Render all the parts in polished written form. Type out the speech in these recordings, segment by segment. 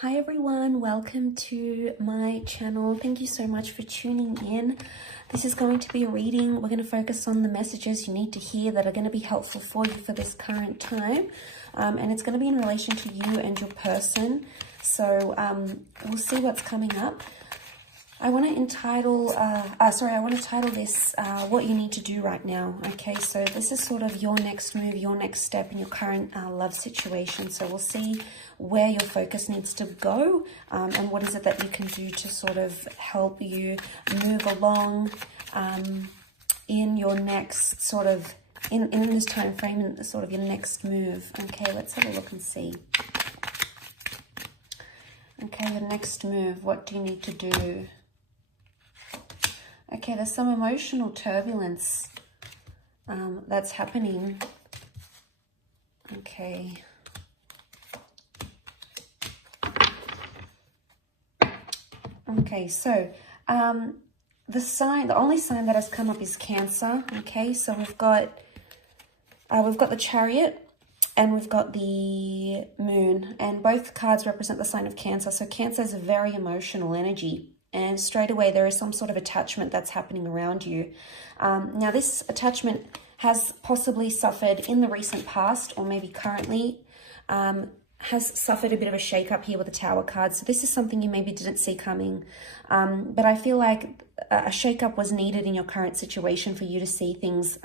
Hi everyone, welcome to my channel. Thank you so much for tuning in. This is going to be a reading. We're going to focus on the messages you need to hear that are going to be helpful for you for this current time. And it's going to be in relation to you and your person. So we'll see what's coming up. I want to title this what you need to do right now. Okay, so this is sort of your next move, your next step in your current love situation. So we'll see where your focus needs to go and what is it that you can do to sort of help you move along in your next sort of, in this time frame, in sort of your next move. Okay, let's have a look and see. Okay, your next move, what do you need to do? Okay, there's some emotional turbulence that's happening. Okay. Okay, so the only sign that has come up is Cancer. Okay, so we've got the Chariot and we've got the Moon, and both cards represent the sign of Cancer. So Cancer is a very emotional energy. And straight away, there is some sort of attachment that's happening around you. Now, this attachment has possibly suffered in the recent past, or maybe currently, has suffered a bit of a shake-up here with the Tower card. So this is something you maybe didn't see coming. But I feel like a shake-up was needed in your current situation for you to see things,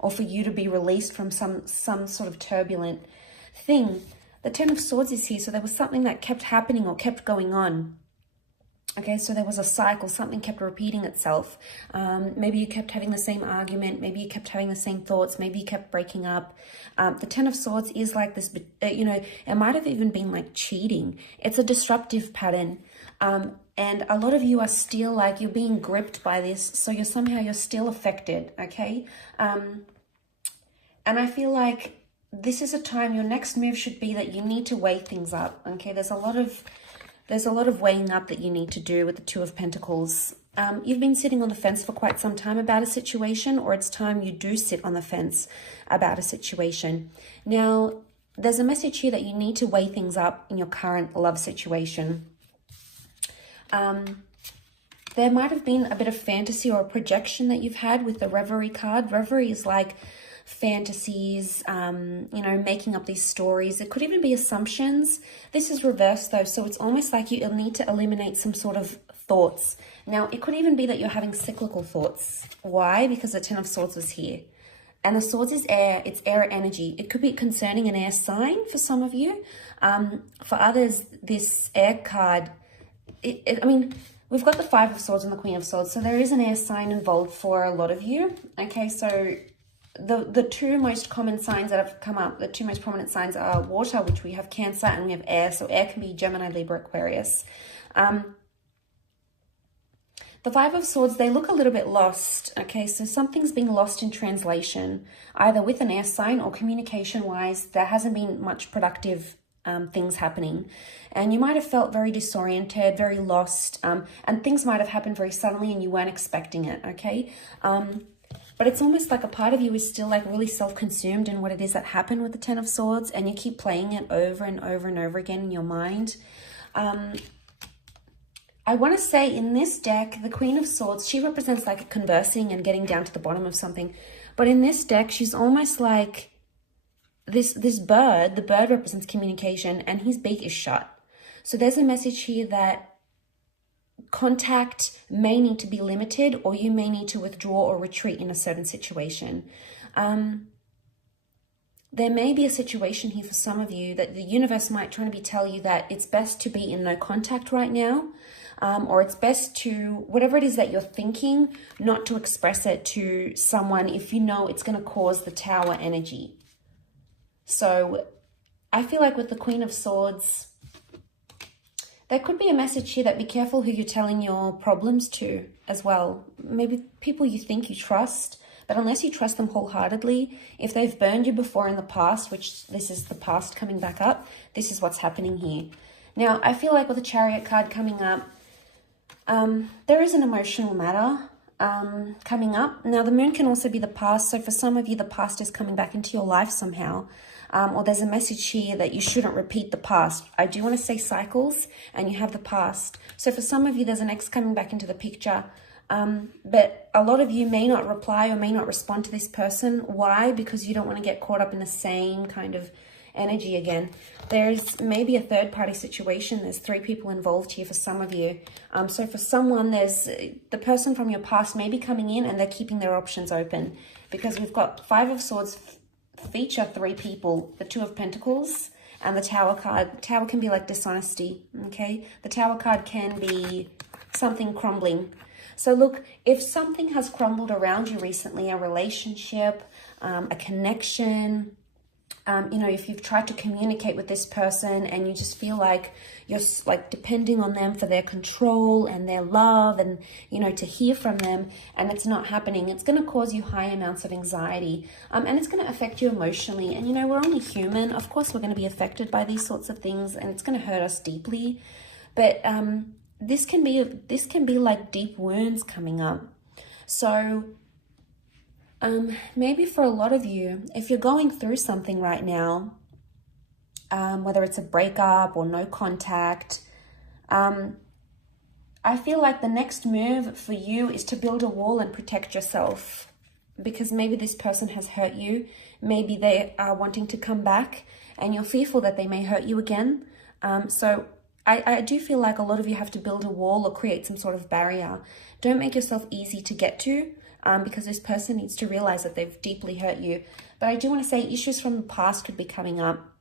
or for you to be released from some sort of turbulent thing. The Ten of Swords is here, so there was something that kept happening or kept going on. Okay, so there was a cycle, something kept repeating itself. Maybe you kept having the same argument, maybe you kept having the same thoughts, maybe you kept breaking up. The Ten of Swords is like this, it might have even been like cheating. It's a disruptive pattern. And a lot of you are still like, you're being gripped by this, so you're still affected, okay? And I feel like this is a time, your next move should be that you need to weigh things up, okay? There's a lot of weighing up that you need to do with the Two of Pentacles. You've been sitting on the fence for quite some time about a situation, or it's time you do sit on the fence about a situation. Now, there's a message here that you need to weigh things up in your current love situation. There might have been a bit of fantasy or a projection that you've had with the Reverie card. Reverie is like fantasies, making up these stories. It could even be assumptions. This is reversed though, so it's almost like you'll need to eliminate some sort of thoughts. Now, it could even be that you're having cyclical thoughts. Why? Because the Ten of Swords was here. And the Swords is air, it's air energy. It could be concerning an air sign for some of you. For others, this air card, we've got the Five of Swords and the Queen of Swords, so there is an air sign involved for a lot of you. Okay, so the two most common signs that have come up, the two most prominent signs are water, which we have Cancer, and we have air. So air can be Gemini, Libra, Aquarius. The Five of Swords, they look a little bit lost. Okay, so something's being lost in translation, either with an air sign or communication-wise. There hasn't been much productive things happening. And you might have felt very disoriented, very lost, and things might have happened very suddenly and you weren't expecting it, okay? But it's almost like a part of you is still like really self-consumed in what it is that happened with the Ten of Swords, and you keep playing it over and over and over again in your mind. I want to say in this deck, the Queen of Swords, she represents like conversing and getting down to the bottom of something. But in this deck, she's almost like this bird. The bird represents communication and his beak is shut. So there's a message here that contact may need to be limited, or you may need to withdraw or retreat in a certain situation. There may be a situation here for some of you that the universe might try to be tell you that it's best to be in no contact right now, or it's best to, whatever it is that you're thinking, not to express it to someone if you know it's going to cause the Tower energy. So I feel like with the Queen of Swords, there could be a message here that be careful who you're telling your problems to as well. Maybe people you think you trust, but unless you trust them wholeheartedly, if they've burned you before in the past, which this is the past coming back up, this is what's happening here. Now, I feel like with the Chariot card coming up, there is an emotional matter coming up. Now, the Moon can also be the past. So for some of you, the past is coming back into your life somehow. or there's a message here that you shouldn't repeat the past. I do want to say cycles, and you have the past. So for some of you, there's an ex coming back into the picture. But a lot of you may not reply or may not respond to this person. Why? Because you don't want to get caught up in the same kind of energy again. There's maybe a third party situation. There's 3 people involved here for some of you. So for someone, there's the person from your past may be coming in and they're keeping their options open, because we've got 5 of Swords feature 3 people, the 2 of Pentacles and the Tower card. Tower can be like dishonesty, okay? The Tower card can be something crumbling. So look, if something has crumbled around you recently, a relationship, a connection, you know, if you've tried to communicate with this person and you just feel like you're like depending on them for their control and their love and, you know, to hear from them, and it's not happening, it's going to cause you high amounts of anxiety, and it's going to affect you emotionally. And, you know, we're only human. Of course, we're going to be affected by these sorts of things, and it's going to hurt us deeply. But this can be like deep wounds coming up. So maybe for a lot of you, if you're going through something right now, whether it's a breakup or no contact, I feel like the next move for you is to build a wall and protect yourself, because maybe this person has hurt you. Maybe they are wanting to come back and you're fearful that they may hurt you again. So I do feel like a lot of you have to build a wall or create some sort of barrier. Don't make yourself easy to get to, because this person needs to realize that they've deeply hurt you. But I do want to say issues from the past could be coming up.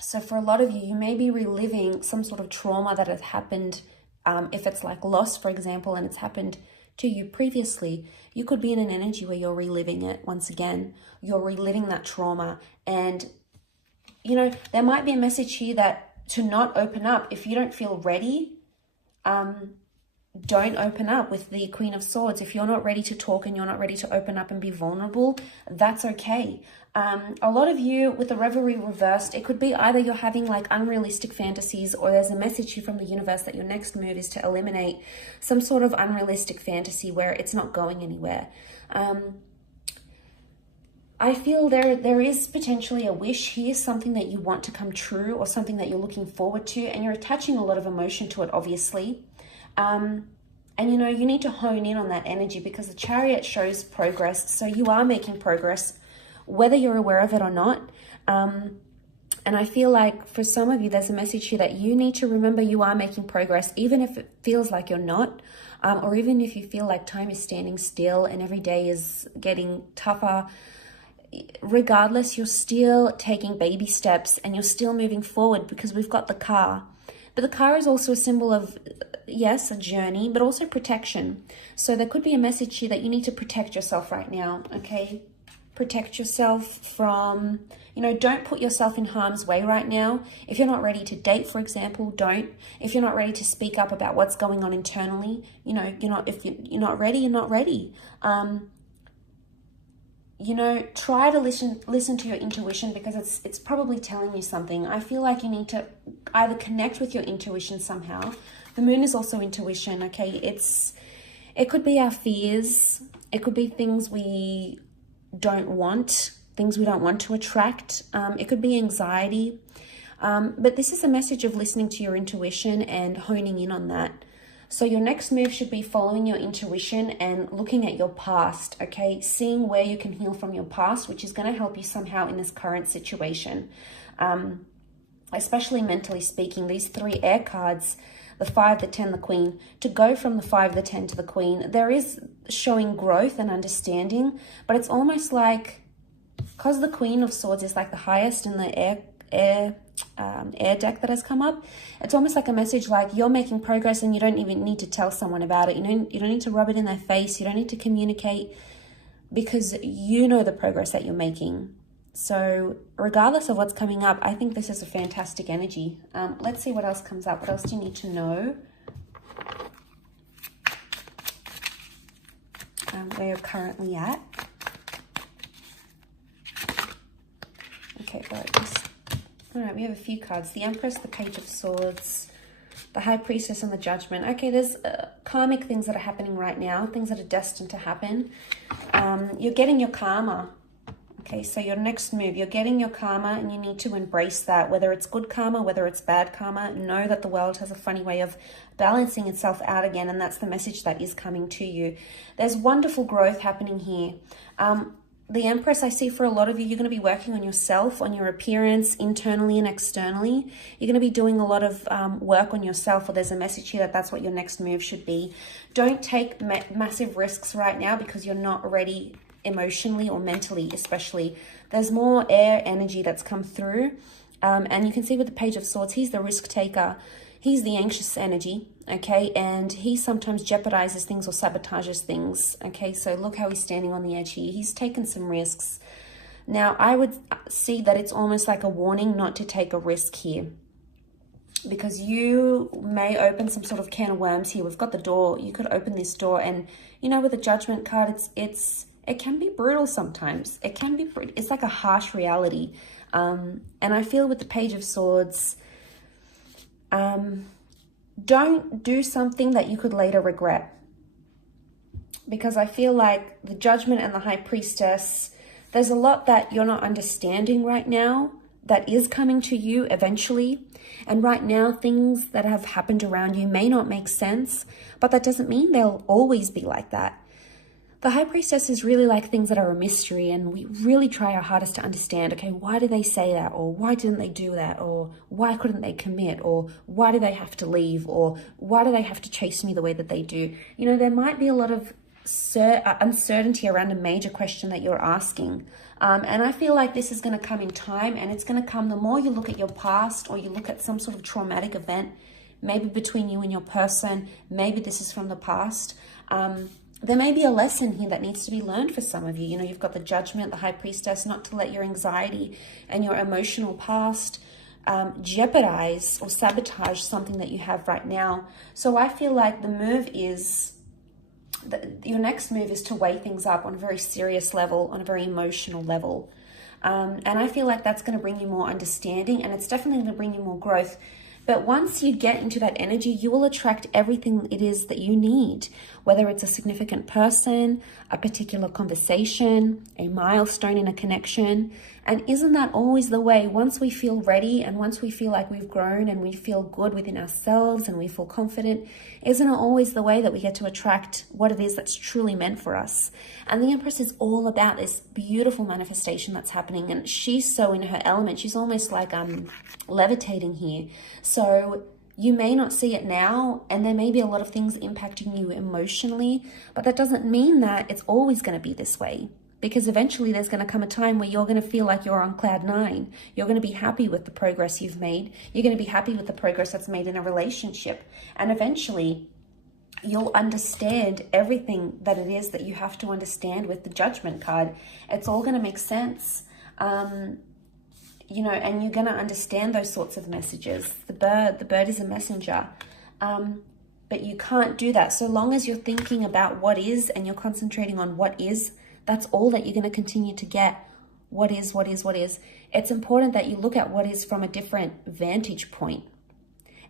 So for a lot of you, you may be reliving some sort of trauma that has happened. If it's like loss, for example, and it's happened to you previously, you could be in an energy where you're reliving it once again. You're reliving that trauma. And, you know, there might be a message here that to not open up. If you don't feel ready, don't open up with the Queen of Swords. If you're not ready to talk and you're not ready to open up and be vulnerable, that's okay. A lot of you with the Revelry reversed, it could be either you're having like unrealistic fantasies, or there's a message here from the universe that your next move is to eliminate some sort of unrealistic fantasy where it's not going anywhere. I feel there is potentially a wish here, something that you want to come true or something that you're looking forward to, and you're attaching a lot of emotion to it, obviously. And, you know, you need to hone in on that energy, because the Chariot shows progress. So you are making progress, whether you're aware of it or not. And I feel like for some of you, there's a message here that you need to remember you are making progress, even if it feels like you're not, or even if you feel like time is standing still and every day is getting tougher. Regardless, you're still taking baby steps and you're still moving forward, because we've got the car. But the car is also a symbol of, yes, a journey, but also protection. So there could be a message here that you need to protect yourself right now, okay? Protect yourself from, you know, don't put yourself in harm's way right now. If you're not ready to date, for example, don't. If you're not ready to speak up about what's going on internally, you know, if you're not ready, you're not ready. You know, try to listen to your intuition, because it's probably telling you something. I feel like you need to either connect with your intuition somehow. The moon is also intuition, okay? It could be our fears. It could be things we don't want, things we don't want to attract. It could be anxiety. But this is a message of listening to your intuition and honing in on that. So your next move should be following your intuition and looking at your past, okay? Seeing where you can heal from your past, which is going to help you somehow in this current situation. Especially mentally speaking, these 3 air cards, the 5, the 10, the Queen, to go from the 5, the 10 to the Queen, there is showing growth and understanding, but it's almost like, because the Queen of Swords is like the highest in the air deck that has come up, it's almost like a message like you're making progress and you don't even need to tell someone about it. You don't need to rub it in their face. You don't need to communicate, because you know the progress that you're making. So regardless of what's coming up, I think this is a fantastic energy. Let's see what else comes up. What else do you need to know? Where you're currently at. Okay, all right, we have a few cards. The Empress, the Page of Swords, the High Priestess, and the Judgment. Okay, there's karmic things that are happening right now, things that are destined to happen. You're getting your karma, Okay, so your next move, you're getting your karma and you need to embrace that. Whether it's good karma, whether it's bad karma, know that the world has a funny way of balancing itself out again, and that's the message that is coming to you. There's wonderful growth happening here. The Empress, I see for a lot of you, you're going to be working on yourself, on your appearance, internally and externally. You're going to be doing a lot of work on yourself, or there's a message here that that's what your next move should be. Don't take massive risks right now because you're not ready emotionally or mentally, especially. There's more air energy that's come through, and you can see with the Page of Swords, he's the risk taker, he's the anxious energy, okay, and he sometimes jeopardizes things or sabotages things, okay. So look how he's standing on the edge here. He's taken some risks. Now I would see that it's almost like a warning not to take a risk here, because you may open some sort of can of worms here. We've got the door. You could open this door, and you know, with the Judgment card, it can be brutal sometimes. It can be, it's like a harsh reality. And I feel with the Page of Swords, don't do something that you could later regret. Because I feel like the Judgment and the High Priestess, there's a lot that you're not understanding right now that is coming to you eventually. And right now, things that have happened around you may not make sense, but that doesn't mean they'll always be like that. The High Priestess is really like things that are a mystery, and we really try our hardest to understand, okay, why did they say that? Or why didn't they do that? Or why couldn't they commit? Or why do they have to leave? Or why do they have to chase me the way that they do? You know, there might be a lot of uncertainty around a major question that you're asking. And I feel like this is going to come in time, and it's going to come the more you look at your past, or you look at some sort of traumatic event, maybe between you and your person, maybe this is from the past. There may be a lesson here that needs to be learned for some of you. You know, you've got the Judgment, the High Priestess, not to let your anxiety and your emotional past jeopardize or sabotage something that you have right now. So I feel like the move is, your next move is to weigh things up on a very serious level, on a very emotional level. And I feel like that's going to bring you more understanding, and it's definitely going to bring you more growth. But once you get into that energy, you will attract everything it is that you need, whether it's a significant person, a particular conversation, a milestone in a connection. And isn't that always the way? Once we feel ready, and once we feel like we've grown and we feel good within ourselves and we feel confident, isn't it always the way that we get to attract what it is that's truly meant for us? And the Empress is all about this beautiful manifestation that's happening, and she's so in her element. She's almost like levitating here. So you may not see it now, and there may be a lot of things impacting you emotionally, but that doesn't mean that it's always going to be this way. Because eventually there's going to come a time where you're going to feel like you're on cloud 9. You're going to be happy with the progress you've made. You're going to be happy with the progress that's made in a relationship. And eventually you'll understand everything that it is that you have to understand with the Judgment card. It's all going to make sense. You know, and you're going to understand those sorts of messages. The bird is a messenger. But you can't do that. So long as you're thinking about what is, and you're concentrating on what is, that's all that you're going to continue to get. What is, what is, what is. It's important that you look at what is from a different vantage point.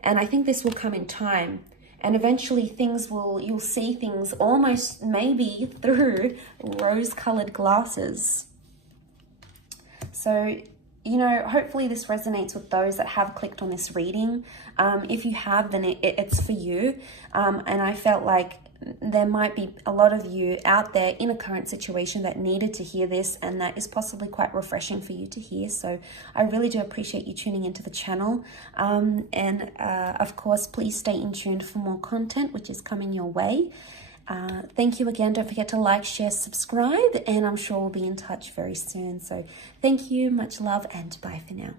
And I think this will come in time. And eventually you'll see things almost maybe through rose-colored glasses. So, you know, hopefully this resonates with those that have clicked on this reading. If you have, then it's for you. And I felt like there might be a lot of you out there in a current situation that needed to hear this, and that is possibly quite refreshing for you to hear. So I really do appreciate you tuning into the channel. Of course, please stay in tune for more content, which is coming your way. Thank you again. Don't forget to like, share, subscribe, and I'm sure we'll be in touch very soon. So thank you, much love, and bye for now.